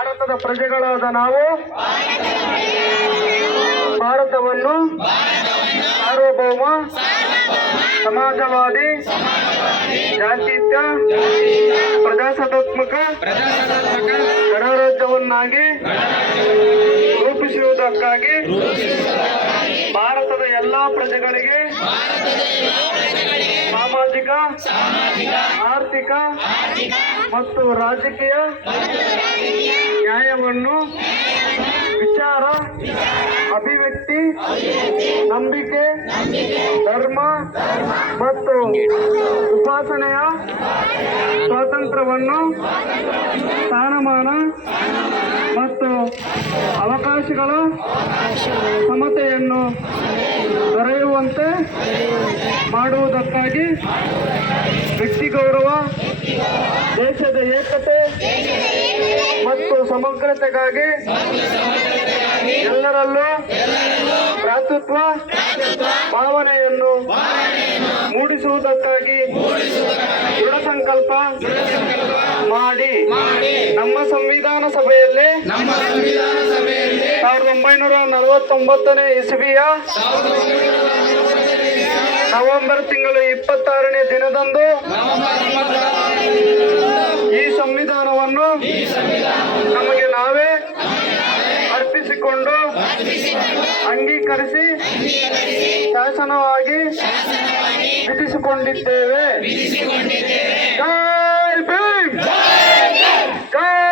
ಭಾರತದ ಪ್ರಜೆಗಳಾದ ನಾವು ಭಾರತವನ್ನು ಸಾರ್ವಭೌಮ ಸಮಾಜವಾದಿ ಜಾತ್ಯತೀತ ಪ್ರಜಾಸತ್ತಾತ್ಮಕ ಗಣರಾಜ್ಯವನ್ನಾಗಿ ರೂಪಿಸುವುದಕ್ಕಾಗಿ ಭಾರತದ ಎಲ್ಲಾ ಪ್ರಜೆಗಳಿಗೆ ಸಾಮಾಜಿಕ ಆರ್ಥಿಕ ಮತ್ತು ರಾಜಕೀಯ ನ್ಯಾಯವನ್ನು ವಿಚಾರ ಅಭಿವ್ಯಕ್ತಿ ನಂಬಿಕೆ ಧರ್ಮ ಮತ್ತು ಉಪಾಸನೆಯ ಸ್ವಾತಂತ್ರ್ಯವನ್ನು ಸ್ಥಾನಮಾನ ಮತ್ತು ಅವಕಾಶಗಳ ಸಮತೆಯನ್ನು ದೊರೆಯುವಂತೆ ಮಾಡುವುದಕ್ಕಾಗಿ ವ್ಯಕ್ತಿ ಗೌರವ ದೇಶದ ಏಕತೆ ಮತ್ತು ಸಮಗ್ರತೆಗಾಗಿ ಎಲ್ಲರಲ್ಲೂ ಭ್ರಾತೃತ್ವ ಭಾವನೆಯನ್ನು ಮೂಡಿಸುವುದಕ್ಕಾಗಿ ದೃಢ ಸಂಕಲ್ಪ ಮಾಡಿ ನಮ್ಮ ಸಂವಿಧಾನ ಸಭೆಯಲ್ಲಿ 1949ನೇ ಇಸವಿಯ ನವೆಂಬರ್ ತಿಂಗಳು 26ನೇ ದಿನದಂದು ಈ ಸಂವಿಧಾನವನ್ನು ನಮಗೆ ನಾವೇ ಅರ್ಪಿಸಿಕೊಂಡು ಅಂಗೀಕರಿಸಿ ಶಾಸನವಾಗಿ ವಿಧಿಸಿಕೊಂಡಿದ್ದೇವೆ. ಜೈ ಭೀಮ್, ಜೈ